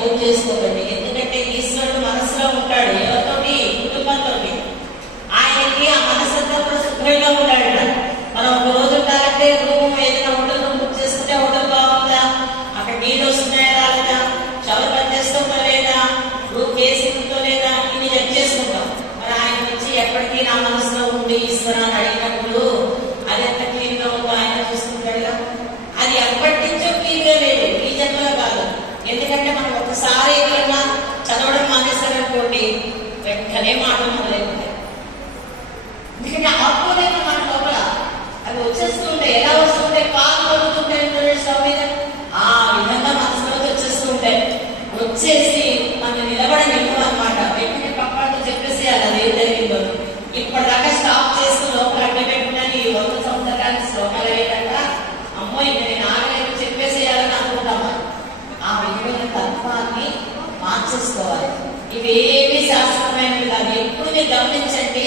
పోగు చేసుకోకండి. ఎందుకంటే ఈశ్వరుడు మనసులో ఉంటాడు, ఎవరితోటి? కుటుంబంతో. ఆయనకి ఆ మనసంతా కూడా శుభ్రంగా ఉంటాడు. మనం ఒక రోజు ఉండాలంటే రూమ్ ఏదైనా హోటల్ రూమ్ బుక్ చేసుకుంటే హోటల్ బాగుందా, అక్కడ నీళ్ళు వస్తున్నాయా రాలేదా, షవర్ పని చేస్తుందా లేదా, రూమ్ వేసిందో లేదా, ఇన్ని చెక్ చేసుకుంటాం. మరి ఆయన నుంచి ఎప్పటికీ నా మనసులో ఉండి ఈశ్వరాన్ని అడిగినప్పుడు అది ఎంత క్లీన్ గా ఉందో ఆయన చూసుకుంటాడుగా. అది ఎప్పటి నుంచో క్లీన్ గా లేదు, ఈ జన్మలో కాదు. ఎందుకంటే మనం ఒకసారి ఎక్కడన్నా చదవడం మానేశారనుకోండి, వెంటనే మాటలు మొదలైపోతాయి. ఎందుకంటే ఆపుకోలేక మన లోపల అవి వచ్చేస్తూ ఉంటాయి. ఎలా వస్తుంటాయి? పాలు కొడుతుంటాయి స్టవ్ మీద, ఆ విధంగా మనసులోకి వచ్చేస్తూ ఉంటాయి. వచ్చేసి మన నిలబడనివ్వడం అనమాట. వెంటనే పక్కతో చెప్పేసేయాలి అది ఏం జరిగిందో. ఇప్పటిదాకా స్టాప్ చేస్తూ లోపల అడ్డు పెట్టుకున్నాను ఈ 100 సంవత్సరానికి శ్లోకాలు అయ్యేదాక అమ్మో ఇంక నేను ఆగలేదు చెప్పేసేయాలని అనుకుంటామా? ఆ విధమైన తత్వాన్ని మార్చేసుకోవాలి. ఇవేమి శాస్త్రమైనవి కాదు. ఎప్పుడు మీరు గమనించండి,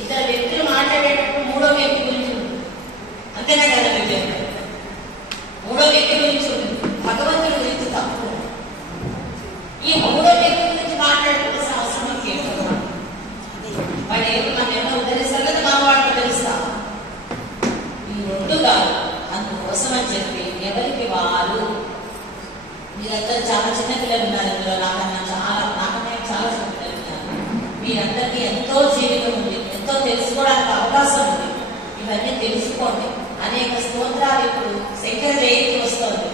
ఇద్దరు వ్యక్తులు మాట్లాడేటప్పుడు మూడో వ్యక్తి గురించి ఉంటుంది. అంతేనా కదా? మీరు చెప్పారు మూడో వ్యక్తి గురించి ఉంటుంది, భగవంతుడి గురించి తప్పు. ఈ మూడో వ్యక్తి గురించి మాట్లాడుకోవాల్సిన అవసరం ఏమిటో వాడు ఏమి మన ఏమో ఉద్ధరిస్తారు కదా, మా వాడిని ఉద్ధరిస్తాం. ఈ రెండు కాదు. అందుకోసం అని చెప్పి ఎవరికి వారు, మీరందరూ చాలా చిన్న పిల్లలు ఉన్నారు ఇందులో, నాకన్నా చాలా చిన్న పిల్లలు ఉన్నారు. మీరందరికీ ఎంతో జీవితం ఉంది, ఎంతో తెలుసుకోవడానికి అవకాశం ఉంది. ఇవన్నీ తెలుసుకోండి. అనేక స్తోత్రాలు ఇప్పుడు శంకర జయంతి వస్తుంది.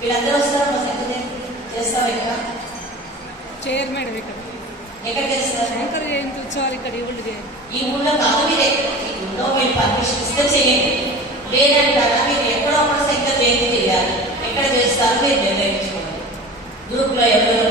వీళ్ళందరూ వస్తారు. మా శంకర జయంతి చేస్తారు. చేయరు మేడం. ఎక్కడ చేస్తారు? శంకర జయంతి ఉత్సవాలు ఇక్కడ ఈ ఊళ్ళో కాదు. మీరు ఈ ఊళ్ళో మీరు పర్మిషన్ ఇస్తే చేయండి, లేదంటారా మీరు ఎక్కడో ఒకటి శంకర జయంతి చేయాలి. ఎక్కడ చేస్తారు మీరు నిర్ణయించుకోండి. గ్రూప్ లో ఎవరు